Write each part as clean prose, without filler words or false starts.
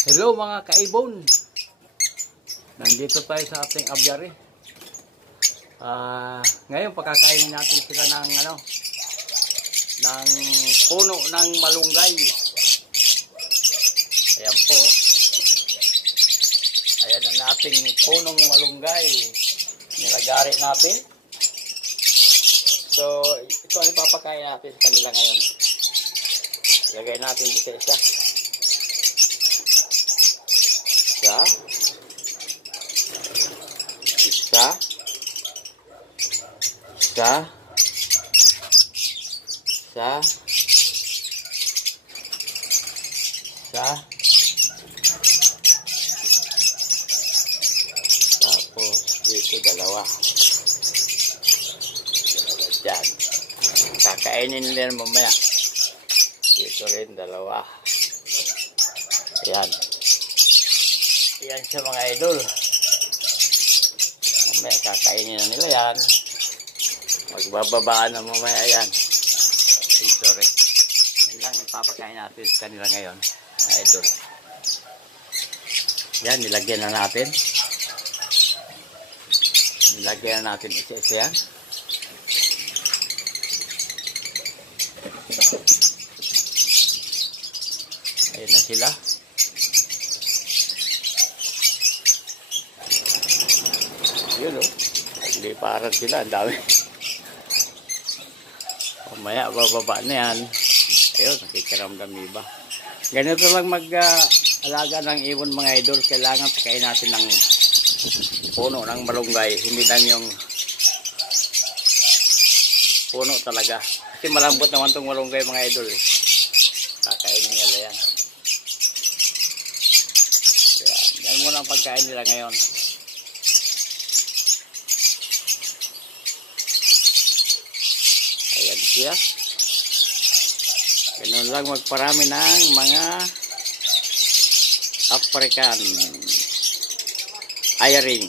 Hello mga kaibon. Nandito tayo sa ating abyari. Ngayon pagkakainin natin sila ng ng puno ng malunggay. Ayan po. Ayan ang ating punong malunggay. Nilagari natin. So ito ang ipapakain natin sa kanila ngayon. Ilagay natin isa-isa. Tapos dito dalawa dyan. Kakainin nila mamaya. Dito rin dalawa. Ayan. Yan siya mga idol. Mamaya kakainin na nila yan. Magbababaan na mamaya yan. Sorry. Yan lang ipapakain natin sa kanila ngayon mga idol. Yan, nilagyan na natin. Nilagyan na natin isa-isa yan. Ayan na sila. Yun o. Nagliparan sila. Ang dami. Mamaya bababa na yan. Ayun, nakikiramdam iba. Ganito lang mag-alaga ng ibon mga idol. Kailangan pakain natin ng puno ng malunggay. Hindi lang yung puno talaga. Kasi malambot naman itong malunggay mga idol. Kakainin nila yan. Yan muna ang pagkain nila ngayon. Ayan siya. Ganun lang magparami ng mga African airing.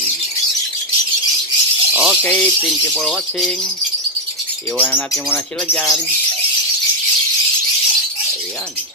Okay, thank you for watching. Iwanan natin muna sila dyan. Ayan.